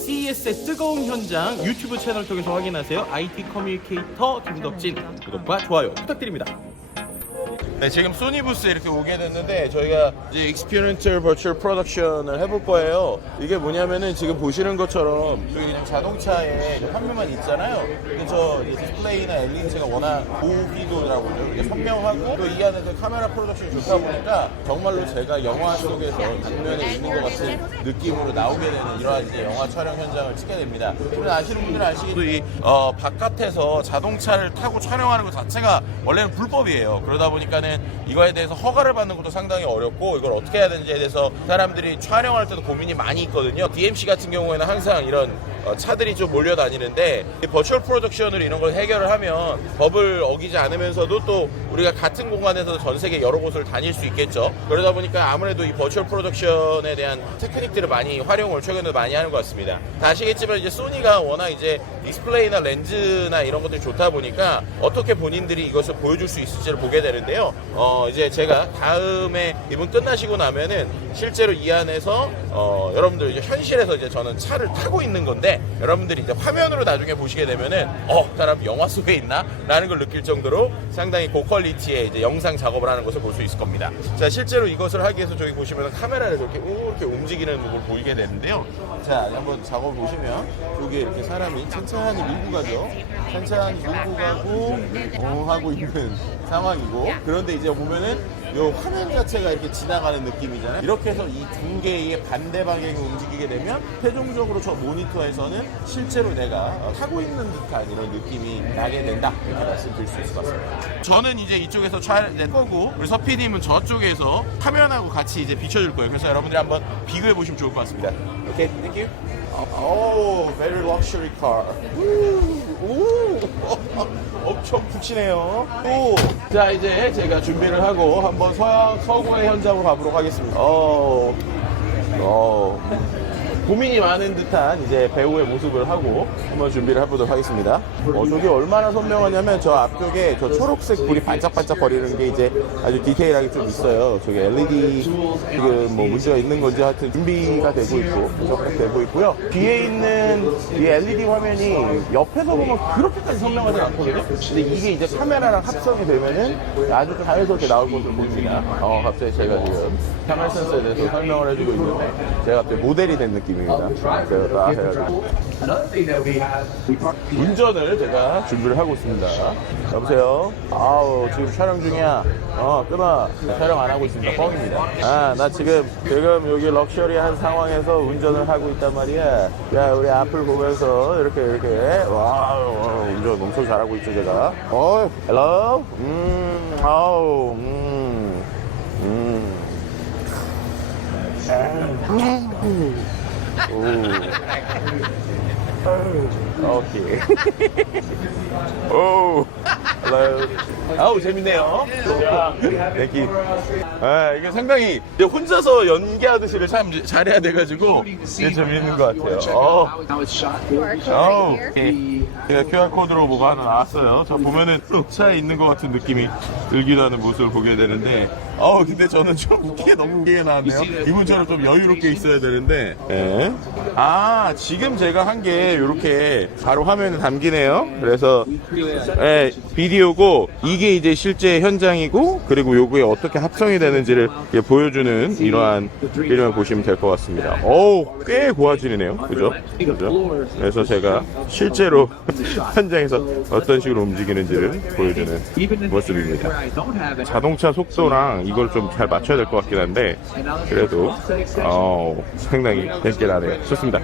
CES의 뜨거운 현장 유튜브 채널 통해서 확인하세요. IT 커뮤니케이터 김덕진 구독과 좋아요 부탁드립니다. 네, 지금 소니 부스에 이렇게 오게 됐는데 저희가 이제 익스피리언셜 버추얼 프로덕션을 해볼 거예요. 이게 뭐냐면은 지금 보시는 것처럼 그냥 자동차에 화면만 있잖아요. 근데 저 디스플레이나 LED가 워낙 고기도라고 그러죠. 이게 선명하고 또 이 안에서 카메라 프로덕션이 좋다 보니까 정말로 제가 영화 속에서 장면에 있는 것 같은 느낌으로 나오게 되는 이러한 이제 영화 촬영 현장을 찍게 됩니다. 아시는 분들은 아시겠지만 이 어, 바깥에서 자동차를 타고 촬영하는 것 자체가 원래는 불법이에요. 그러다 보니까는 이거에 대해서 허가를 받는 것도 상당히 어렵고 이걸 어떻게 해야 되는지에 대해서 사람들이 촬영할 때도 고민이 많이 있거든요. DMC 같은 경우에는 항상 이런 어, 차들이 좀 몰려다니는데 이 버추얼 프로덕션으로 이런 걸 해결을 하면 법을 어기지 않으면서도 또 우리가 같은 공간에서 전 세계 여러 곳을 다닐 수 있겠죠. 그러다 보니까 아무래도 이 버추얼 프로덕션에 대한 테크닉들을 많이 활용을 최근에 많이 하는 것 같습니다. 다 아시겠지만 이제 소니가 워낙 이제 디스플레이나 렌즈나 이런 것들이 좋다 보니까 어떻게 본인들이 이것을 보여줄 수 있을지를 보게 되는데요. 어 이제 제가 다음에 이분 끝나시고 나면은 실제로 이 안에서 어 여러분들 이제 현실에서 이제 저는 차를 타고 있는 건데 여러분들이 이제 화면으로 나중에 보시게 되면은 어 사람 영화 속에 있나라는 걸 느낄 정도로 상당히 고퀄리티의 이제 영상 작업을 하는 것을 볼 수 있을 겁니다. 자 실제로 이것을 하기 위해서 저기 보시면 카메라를 이렇게 이렇게 움직이는 걸 보이게 되는데요. 자 한번 작업 보시면 여기 이렇게 사람이 천천히 밀고 가죠. 천천히 밀고 가고 어, 하고 있는 상황이고 그런데 이제 보면은 요 화면 자체가 이렇게 지나가는 느낌이잖아요. 이렇게 해서 이 두 개의 반대 방향으로 움직이게 되면 최종적으로 저 모니터에서는 실제로 내가 어, 타고 있는 듯한 이런 느낌이 나게 된다. 이렇게 말씀드릴 수 있을 것 같습니다. 저는 이제 이쪽에서 촬영 낼 거고 우리 서피님은 저쪽에서 화면하고 같이 이제 비춰줄 거예요. 그래서 여러분들이 한번 비교해 보시면 좋을 것 같습니다. 오케이, 땡큐. 오, very luxury car. 오, 엄청 푹신해요. 오. 자, 이제 제가 준비를 하고 한번 서, 서구의 현장으로 가보도록 하겠습니다. 어, 어. 고민이 많은 듯한 이제 배우의 모습을 하고 한번 준비를 해보도록 하겠습니다. 어, 저게 얼마나 선명하냐면 저 앞쪽에 저 초록색 불이 반짝반짝 거리는 게 이제 아주 디테일하게 좀 있어요. 저게 LED 지금 뭐 문제가 있는 건지 하여튼 준비가 되고 있고 적합되고 있고요. 뒤에 있는 이 LED 화면이 옆에서 보면 그렇게까지 선명하지 않거든요. 근데 이게 이제 카메라랑 합성이 되면은 아주 자연스럽게 나올 것으로 보입니다. 어, 갑자기 제가 지금 카메라 센서에 대해서 설명을 해주고 있는데 제가 갑자기 모델이 된 느낌 딱 해가지고 운전을 제가 준비를 하고 있습니다. 여보세요? 아우, 지금 촬영 중이야. 어, 끊어. 촬영 안 하고 있습니다. 뻥입니다. 아, 나 지금, 지금 여기 럭셔리한 상황에서 운전을 하고 있단 말이야. 야, 우리 앞을 보면서 이렇게, 이렇게. 와우, 운전 엄청 잘하고 있죠, 제가. 어, 헬로? 음, 아우, 음, 음. 오. 오케이. 오. 아우 재밌네요. 땡기. 아 이게 상당히 혼자서 연기하듯이를 참 잘해야 돼가지고 이게 재밌는 것 같아요. 어. 아우. 제가 QR 코드로 뭐가 하나 나왔어요. 저 보면은 차에 있는 것 같은 느낌이 들기도 하는 모습을 보게 되는데, 어우 근데 저는 좀 웃기게 너무 웃기게 나왔네요. 이분처럼 좀 여유롭게 있어야 되는데. 예. 아 지금 제가 한 게 이렇게 바로 화면에 담기네요. 그래서 예, 비디오 고 이게 이제 실제 현장이고 그리고 요거에 어떻게 합성이 되는지를 보여주는 이러한 필름을 보시면 될 것 같습니다. 어우 꽤 고화질이네요. 그죠? 그죠? 그래서 제가 실제로 현장에서 어떤 식으로 움직이는지를 보여주는 모습입니다. 자동차 속도랑 이걸 좀 잘 맞춰야 될 것 같긴 한데 그래도 어, 상당히 재밌게 나네요. 좋습니다.